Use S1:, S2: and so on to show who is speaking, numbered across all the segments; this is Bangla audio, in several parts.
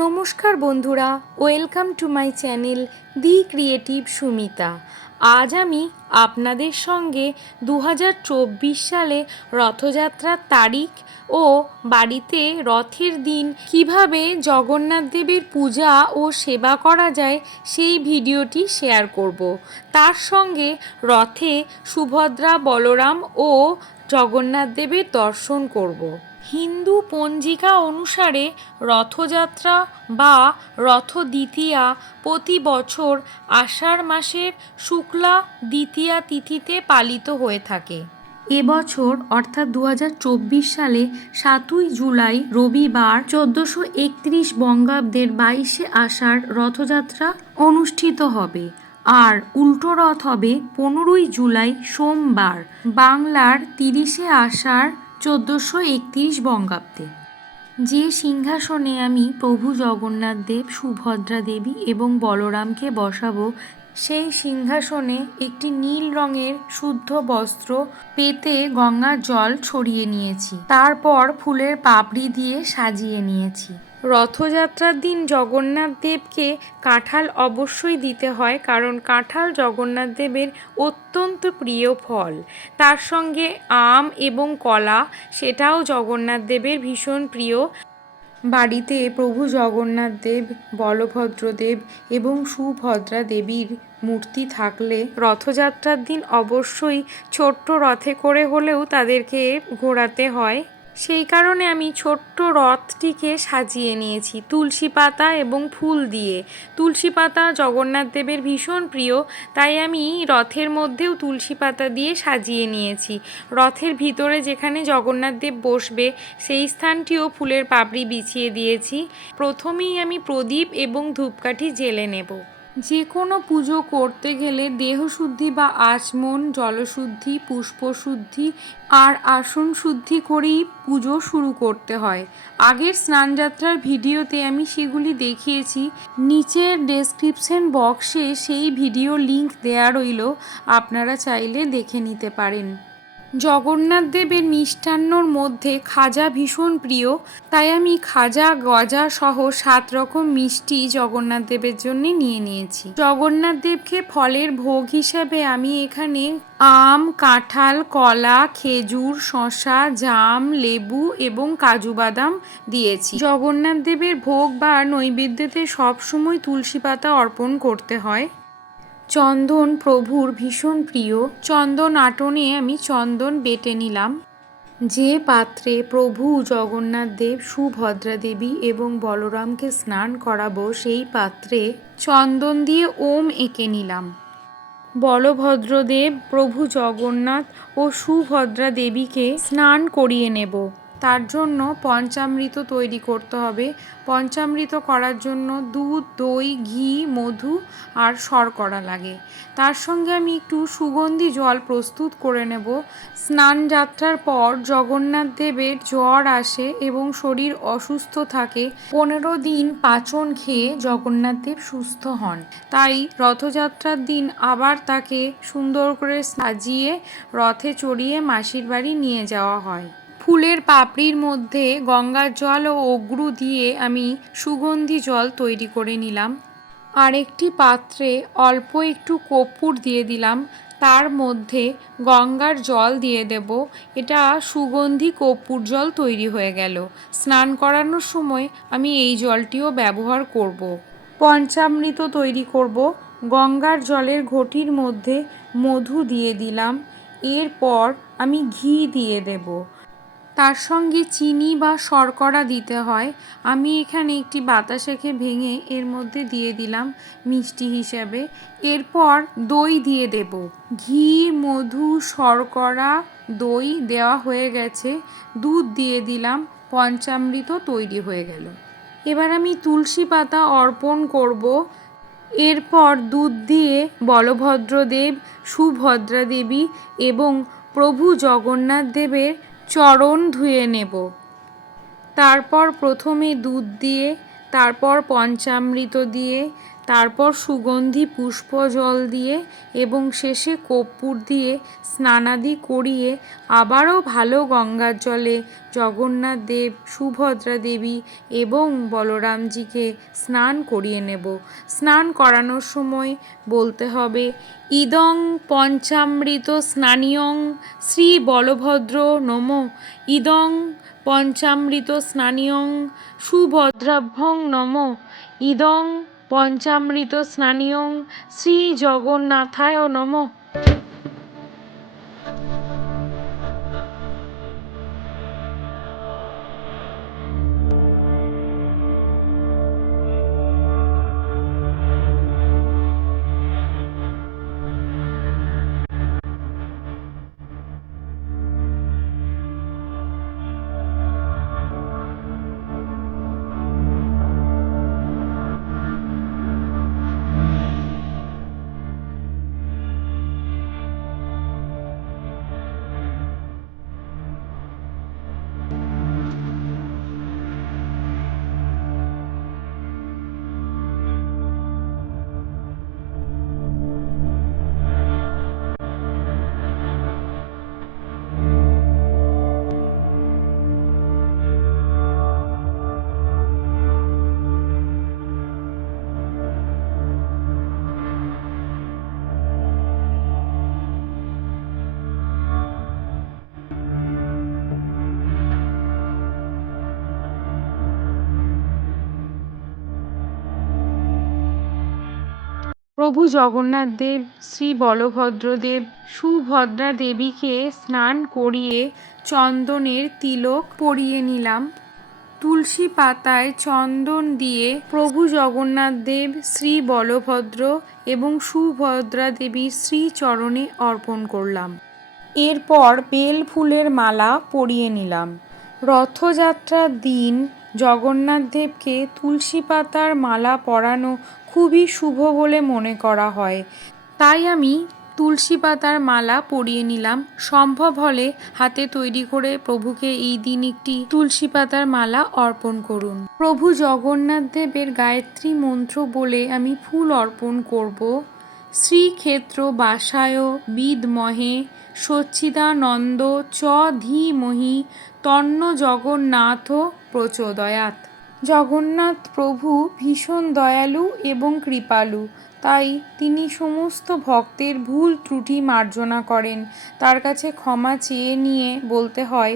S1: নমস্কার বন্ধুরা, welcome to my channel the creative Sumita. আজ আমি আপনাদের সঙ্গে দু হাজার চব্বিশ সালে রথযাত্রার তারিখ ও বাড়িতে রথের দিন কীভাবে জগন্নাথ দেবের পূজা ও সেবা করা যায় সেই ভিডিওটি শেয়ার করব। তার সঙ্গে রথে সুভদ্রা বলরাম ও জগন্নাথ দেবের দর্শন করব। হিন্দু পঞ্জিকা অনুসারে রথযাত্রা বা রথ দ্বিতীয়া প্রতি বছর আষাঢ় মাসের শুক্লা দ্বিতীয়া তিথিতে পালিত হয়ে থাকে। এবছর অর্থাৎ দুহাজার চব্বিশ সালে সাতই জুলাই রবিবার চোদ্দোশো একত্রিশ বঙ্গাব্দের বাইশে আষাঢ় রথযাত্রা অনুষ্ঠিত হবে। আর উল্টো রথ হবে পনেরোই জুলাই সোমবার, বাংলার তিরিশে আষাঢ় চোদ্দোশো একত্রিশ বঙ্গাব্দে। যে সিংহাসনে আমি প্রভু জগন্নাথ দেব, সুভদ্রা দেবী এবং বলরামকে বসাবো, সেই সিংহাসনে একটি নীল রঙের শুদ্ধ বস্ত্র পেতে গঙ্গার জল ছড়িয়ে নিয়েছি। তারপর ফুলের পাপড়ি দিয়ে সাজিয়ে নিয়েছি। রথযাত্রার দিন জগন্নাথ দেবকে কাঁঠাল অবশ্যই দিতে হয় কারণ কাঁঠাল জগন্নাথ দেবের অত্যন্ত প্রিয় ফল। তার সঙ্গে আম এবং কলা, সেটাও জগন্নাথ দেবের ভীষণ প্রিয়। বাড়িতে প্রভু জগন্নাথ দেব, বলভদ্র দেব এবং সুভদ্রা দেবীর মূর্তি থাকলে রথযাত্রার দিন অবশ্যই ছোট্ট রথে করে হলেও তাদেরকে ঘোরাতে হয়। সেই কারণে আমি ছোট্ট রথটিকে সাজিয়ে নিয়েছি, তুলসী পাতা এবং ফুল দিয়ে। তুলসী পাতা জগন্নাথ দেবের ভীষণ প্রিয়, তাই আমি রথের মধ্যেও তুলসী পাতা দিয়ে সাজিয়ে নিয়েছি। রথের ভিতরে যেখানে জগন্নাথ দেব বসবে, সেই স্থানটিও ফুলের পাপড়ি বিছিয়ে দিয়েছি। প্রথমেই আমি প্রদীপ এবং ধূপকাঠি জেলে নেব। যে কোনো পুজো করতে গেলে দেহশুদ্ধি বা আচমন, জলশুদ্ধি, পুষ্পশুদ্ধি আর আসন শুদ্ধি করেই পুজো শুরু করতে হয়। আগের স্নানযাত্রার ভিডিওতে আমি সেগুলি দেখিয়েছি। নিচের ডেসক্রিপশন বক্সে সেই ভিডিও লিংক দেয়া রইল। আপনারা চাইলে দেখে নিতে পারেন। জগন্নাথ দেবের মিষ্টান্নর মধ্যে খাজা ভীষণ প্রিয়, তাই আমি খাজা, গজা সহ সাত রকম মিষ্টি জগন্নাথ দেবের জন্য নিয়ে নিয়েছি। জগন্নাথ দেবকে ফলের ভোগ হিসাবে আমি এখানে আম, কাঁঠাল, কলা, খেজুর শশা জাম, লেবু এবং কাজু বাদাম দিয়েছি। জগন্নাথ দেবের ভোগ বা নৈবেদ্যতে সবসময় তুলসী পাতা অর্পণ করতে হয়। চন্দন প্রভুর ভীষণ প্রিয়, চন্দন আটনে আমি চন্দন বেটে নিলাম। যে পাত্রে প্রভু জগন্নাথ দেব, সুভদ্রা দেবী এবং বলরামকে স্নান করাবো, সেই পাত্রে চন্দন দিয়ে ওম এঁকে নিলাম। বলভদ্রদেব, প্রভু জগন্নাথ ও সুভদ্রা দেবীকে স্নান করিয়ে নেব। তার জন্য পঞ্চামৃত তৈরি করতে হবে। পঞ্চামৃত করার জন্য দুধ, দই, ঘি, মধু আর শর্করা লাগে। তার সঙ্গে আমি একটু সুগন্ধি জল প্রস্তুত করে নেব। স্নান যাত্রার পর জগন্নাথ দেবের জ্বর আসে এবং শরীর অসুস্থ থাকে। পনেরো দিন পাচন খেয়ে জগন্নাথ দেব সুস্থ হন। তাই রথযাত্রার দিন আবার তাকে সুন্দর করে সাজিয়ে রথে চড়িয়ে মাসির বাড়ি নিয়ে যাওয়া হয়। ফুলের পাপড়ির মধ্যে গঙ্গার জল ও অগ্রু দিয়ে আমি সুগন্ধি জল তৈরি করে নিলাম। আরেকটি পাত্রে অল্প একটু কর্পূর দিয়ে দিলাম। তার মধ্যে গঙ্গার জল দিয়ে দেব। এটা সুগন্ধি কর্পূর জল তৈরি হয়ে গেল। স্নান করানোর সময় আমি এই জলটিও ব্যবহার করব। পঞ্চামৃত তৈরি করব। গঙ্গার জলের ঘটির মধ্যে মধু দিয়ে দিলাম। এরপর আমি ঘি দিয়ে দেবো। তার সঙ্গে চিনি বা শর্করা দিতে হয়। আমি এখানে একটি বাতাসাকে ভেঙে এর মধ্যে দিয়ে দিলাম মিষ্টি হিসাবে। এরপর দই দিয়ে দেব। ঘি, মধু, শর্করা, দই দেওয়া হয়ে গেছে। দুধ দিয়ে দিলাম, পঞ্চামৃত তৈরি হয়ে গেল। এবার আমি তুলসী পাতা অর্পণ করব। এরপর দুধ দিয়ে বলভদ্রদেব, সুভদ্রা দেবী এবং প্রভু জগন্নাথ দেবের চরণ ধুয়ে নেব। তারপর প্রথমে দুধ দিয়ে তারপর পঞ্চামৃত দিয়ে তারপর সুগন্ধি পুষ্প জল দিয়ে এবং শেষে কর্পূর দিয়ে স্নানাদি করিয়ে আবারও ভালো গঙ্গার জলে জগন্নাথ দেব, সুভদ্রা দেবী এবং বলরামজিকে স্নান করিয়ে নেব। স্নান করানোর সময় বলতে হবে, ইদং পঞ্চামৃত স্নানিয়ং শ্রী বলভদ্র নম। ইদং পঞ্চামৃত স্নানিয়ং সুভদ্রাভ্যং নম। ইদং পঞ্চামৃত স্নানীয়ং শ্রীজগন্নাথায় নমঃ। প্রভু জগন্নাথ দেব, শ্রী বলভদ্রদেব, সুভদ্রা দেবীকে স্নান করিয়ে চন্দনের তিলক পরিয়ে নিলাম। তুলসী পাতায় চন্দন দিয়ে প্রভু জগন্নাথ দেব, শ্রী বলভদ্র এবং সুভদ্রা দেবীর শ্রী চরণে অর্পণ করলাম। এরপর বেল ফুলের মালা পরিয়ে নিলাম। রথযাত্রার দিন জগন্নাথ দেবকে তুলসী পাতার মালা পরানো খুবই শুভ বলে মনে করা হয়। তাই আমি তুলসী পাতার মালা পরিয়ে নিলাম। সম্ভব হলে হাতে তৈরি করে প্রভুকে এই দিন একটি তুলসী পাতার মালা অর্পণ করুন। প্রভু জগন্নাথ দেবের গায়ত্রী মন্ত্র বলে আমি ফুল অর্পণ করব। শ্রীক্ষেত্র বাসায় বিদমহে সচ্চিদানন্দ চ ধীমহি তন্ন জগন্নাথ প্রচোদয়াত জগন্নাথ প্রভু ভীষণ দয়ালু এবং কৃপালু, তাই তিনি সমস্ত ভক্তের ভুল ত্রুটি মার্জনা করেন। তার কাছে ক্ষমা চেয়ে নিয়ে বলতে হয়,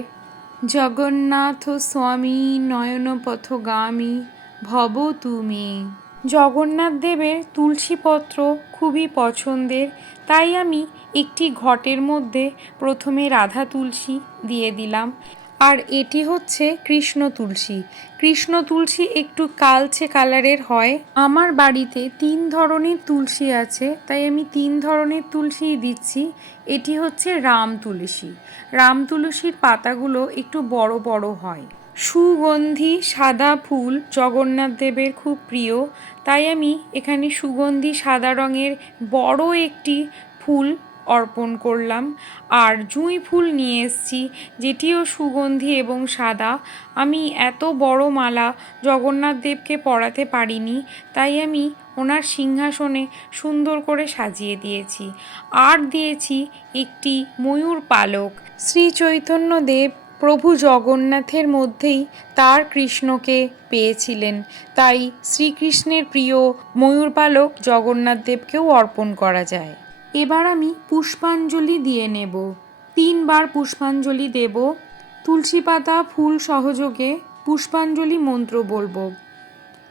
S1: জগন্নাথ স্বামী নয়নপথগামী, ভব তুমি। জগন্নাথ দেবের তুলসীপত্র খুবই পছন্দের, তাই আমি একটি ঘটের মধ্যে প্রথমে রাধা তুলসী দিয়ে দিলাম। আর এটি হচ্ছে কৃষ্ণ তুলসী। কৃষ্ণ তুলসী একটু কালচে কালারের হয়। আমার বাড়িতে তিন ধরনের তুলসী আছে, তাই আমি তিন ধরনের তুলসী দিচ্ছি। এটি হচ্ছে রাম তুলসী। রাম তুলসীর পাতাগুলো একটু বড় বড় হয়। সুগন্ধি সাদা ফুল জগন্নাথ দেবের খুব প্রিয়। তাই আমি এখানে সুগন্ধি সাদা রঙের বড় একটি ফুল অর্পণ করলাম। আর জুঁই ফুল নিয়ে এসছি, যেটিও সুগন্ধি এবং সাদা। আমি এত বড় মালা জগন্নাথ দেবকে পরাতে পারিনি, তাই আমি ওনার সিংহাসনে সুন্দর করে সাজিয়ে দিয়েছি। আর দিয়েছি একটি ময়ূর পালক। শ্রী চৈতন্য দেব প্রভু জগন্নাথের মধ্যেই তার কৃষ্ণকে পেয়েছিলেন। তাই শ্রীকৃষ্ণের প্রিয় ময়ূরপালক জগন্নাথ দেবকেও অর্পণ করা যায়। এবার আমি পুষ্পাঞ্জলি দিয়ে নেব। তিনবার পুষ্পাঞ্জলি দেব। তুলসী পাতা, ফুল সহযোগে পুষ্পাঞ্জলি মন্ত্র বলব।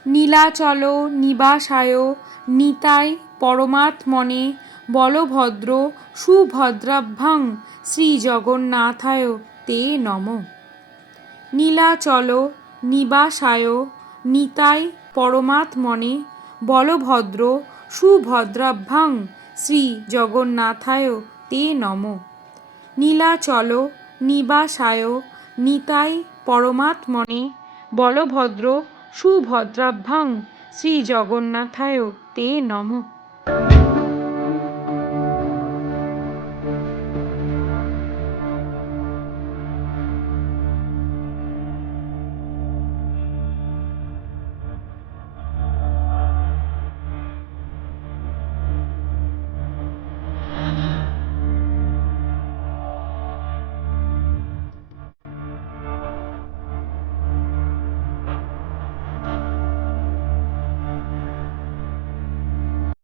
S1: নীলাচল, নিবাসায়, নিতাই, পরমাত্মনে, বলভদ্র, সুভদ্রাভ্যাং শ্রী জগন্নাথায় তে নম। নীলাচল, নিবাসায়, নিতাই, পরমাত্মনে, বলভদ্র, সুভদ্রাভ্যাং শ্রী জগন্নাথায় তে নম। নীলাচল নিবাসায় নিতাই পরমাত্মনে বলভদ্র সুভদ্রাভ্যাং শ্রী জগন্নাথায় তে নম।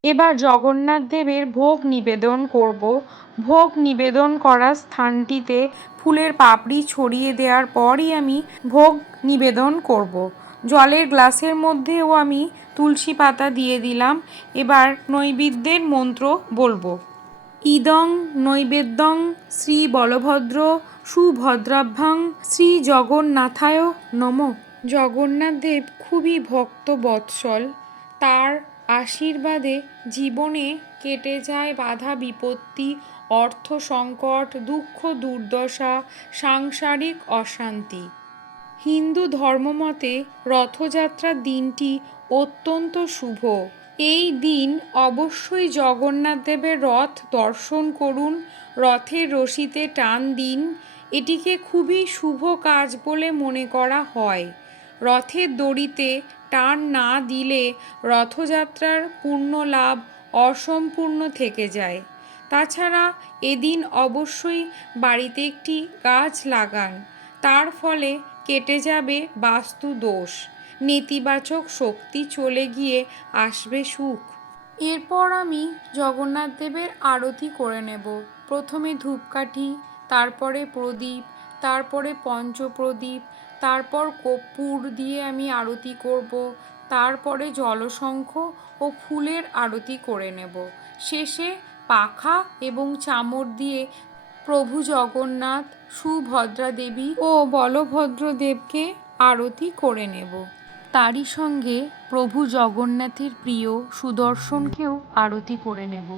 S1: এবার জগন্নাথ দেবের ভোগ নিবেদন করব। ভোগ নিবেদন করার স্থানটিতে ফুলের পাপড়ি ছড়িয়ে দেওয়ার পরই আমি ভোগ নিবেদন করব। জলের গ্লাসের মধ্যেও আমি তুলসী পাতা দিয়ে দিলাম। এবার নৈবেদ্যের মন্ত্র বলব। ইদং নৈবেদ্যং শ্রী বলভদ্র সুভদ্রাভ্যাং শ্রী জগন্নাথায় নম। জগন্নাথ দেব খুবই ভক্ত বৎসল তার আশীর্বাদে জীবনে কেটে যায় বাধা, বিপত্তি, অর্থ সংকট, দুঃখ, দুর্দশা, সাংসারিক অশান্তি। হিন্দু ধর্মমতে রথযাত্রার দিনটি অত্যন্ত শুভ। এই দিন অবশ্যই জগন্নাথ দেবের রথ দর্শন করুন, রথের রশিতে টান দিন। এটিকে খুবই শুভ কাজ বলে মনে করা হয়। রথের দড়িতে টান না দিলে রথযাত্রার পূর্ণ লাভ অসম্পূর্ণ থেকে যায়। তাছাড়া এদিন অবশ্যই বাড়িতে একটি গাছ লাগান, তার ফলে কেটে যাবে বাস্তু দোষ, নেতিবাচক শক্তি চলে গিয়ে আসবে সুখ। এরপর আমি জগন্নাথ দেবের আরতি করে নেব। প্রথমে ধূপকাঠি, তারপরে প্রদীপ, তারপরে পঞ্চপ্রদীপ তারপর কর্পূর দিয়ে আমি আরতি করব, তারপরে জলশঙ্খ ও ফুলের আরতি করে নেব। শেষে পাখা এবং চামর দিয়ে প্রভু জগন্নাথ, সুভদ্রা দেবী ও বলভদ্র দেবকে আরতি করে নেব। তারই সঙ্গে প্রভু জগন্নাথের প্রিয় সুদর্শনকেও আরতি করে নেব।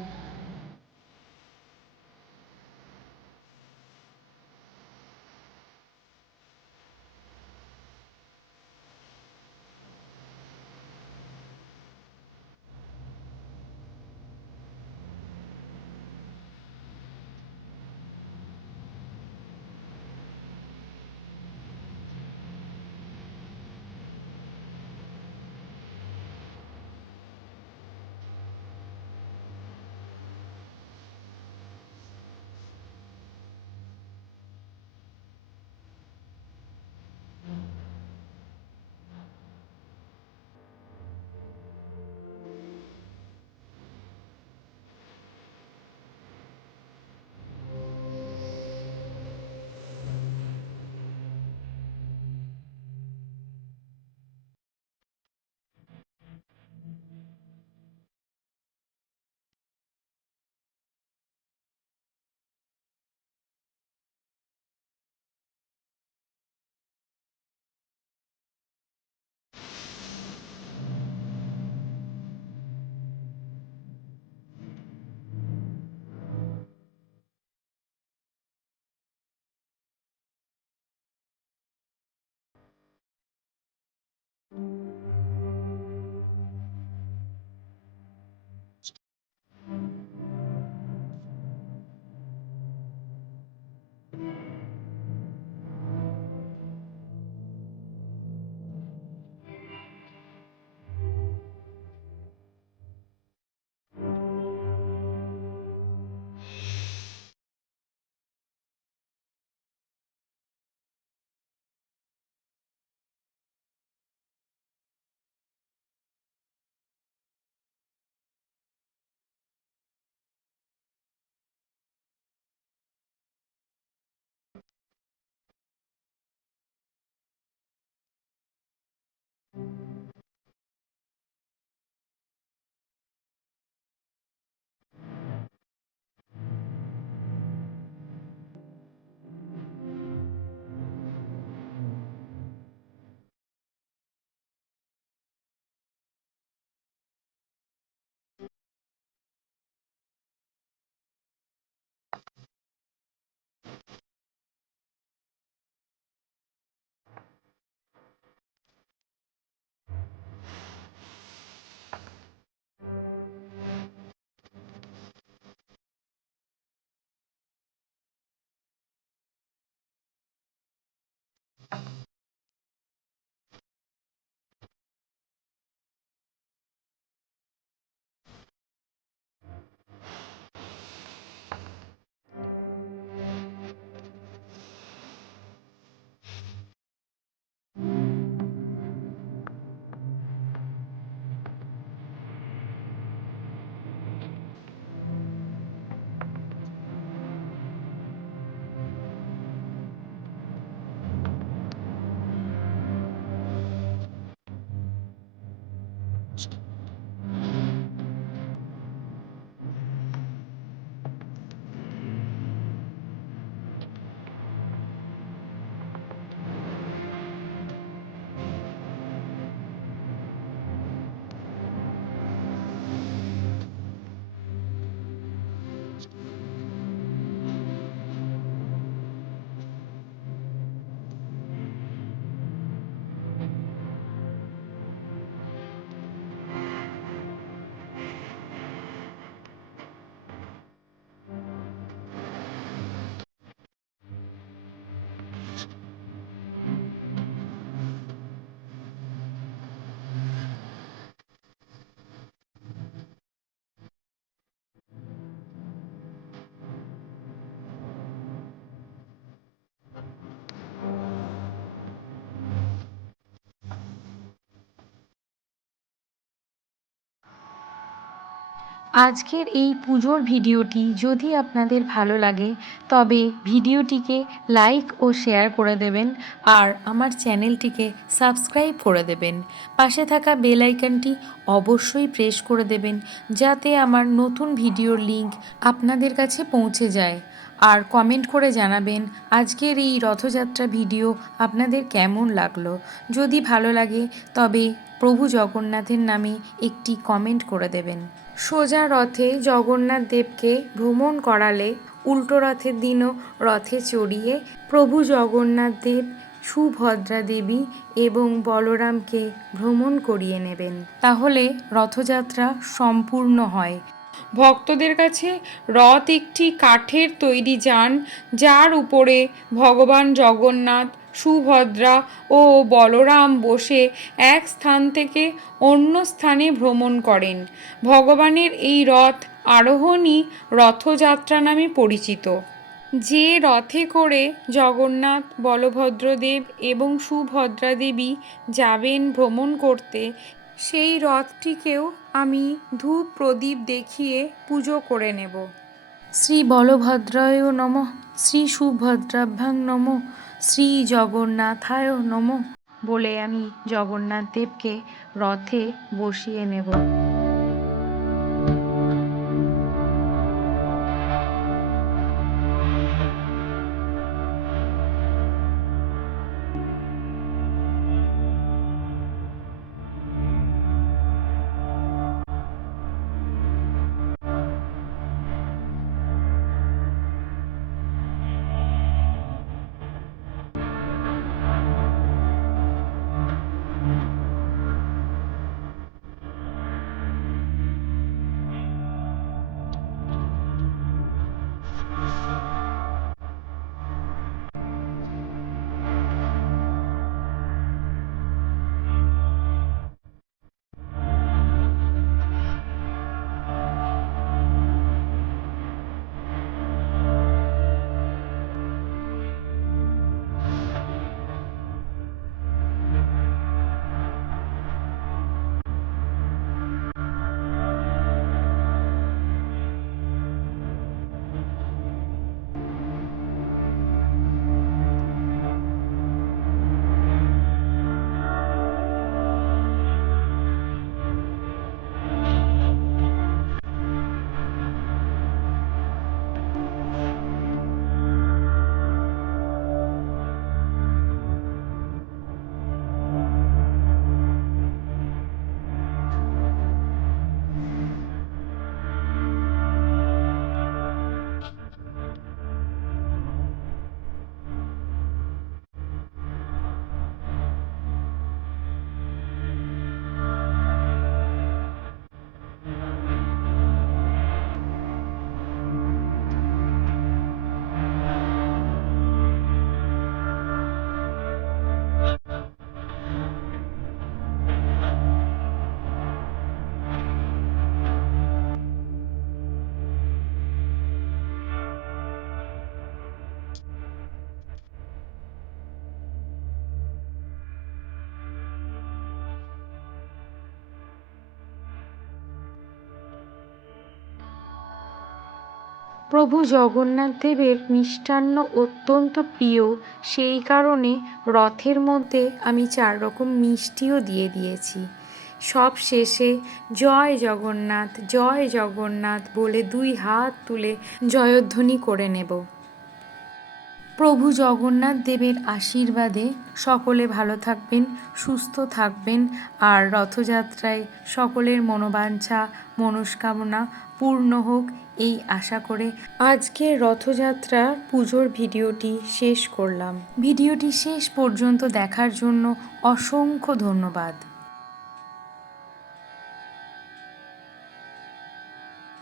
S1: আজকের এই পুজোর ভিডিওটি যদি আপনাদের ভালো লাগে, তবে ভিডিওটিকে লাইক ও শেয়ার করে দেবেন আর আমার চ্যানেলটিকে সাবস্ক্রাইব করে দেবেন। পাশে থাকা বেল আইকনটি অবশ্যই প্রেস করে দেবেন যাতে আমার নতুন ভিডিওর লিংক আপনাদের কাছে পৌঁছে যায়। আর কমেন্ট করে জানাবেন আজকের এই রথযাত্রা ভিডিও আপনাদের কেমন লাগল। যদি ভালো লাগে, তবে প্রভু জগন্নাথের নামে একটি কমেন্ট করে দেবেন। সোজা রথে জগন্নাথ দেবকে ভ্রমণ করালে উল্টো রথের দিনও রথে চড়িয়ে প্রভু জগন্নাথ দেব, সুভদ্রা দেবী এবং বলরামকে ভ্রমণ করিয়ে নেবেন। তাহলে রথযাত্রা সম্পূর্ণ হয়। ভক্তদের কাছে রথ একটি কাঠের তৈরি যান, যার উপরে ভগবান জগন্নাথ সুভদ্রা ও বলরাম বসে এক স্থান থেকে অন্য স্থানে ভ্রমণ করেন। ভগবানের এই রথ আরোহণই রথযাত্রা নামে পরিচিত। যে রথে করে জগন্নাথ, বলভদ্রদেব এবং সুভদ্রা দেবী যাবেন ভ্রমণ করতে, সেই রথটিকেও আমি ধূপ প্রদীপ দেখিয়ে পুজো করে নেব। শ্রী বলভদ্রায় নম, শ্রী সুভদ্রাভ্যাং নম। শ্রী জগন্নাথায় নম বলে আমি জগন্নাথ দেবকে রথে বসিয়ে নেব। প্রভু জগন্নাথদেবের মিষ্টান্ন অত্যন্ত প্রিয়, সেই কারণে রথের মধ্যে আমি চার রকম মিষ্টিও দিয়ে দিয়েছি। সব শেষে, জয় জগন্নাথ জয় জগন্নাথ বলে দুই হাত তুলে জয়ধ্বনি করে নেব। প্রভু জগন্নাথ দেবের আশীর্বাদে সকলে ভালো থাকবেন, সুস্থ থাকবেন আর রথযাত্রায় সকলের মনোবাঞ্ছা, মনস্কামনা পূর্ণ হোক এই আশা করে আজকে রথযাত্রা পুজোর ভিডিওটি শেষ করলাম। ভিডিওটি শেষ পর্যন্ত দেখার জন্য অসংখ্য ধন্যবাদ।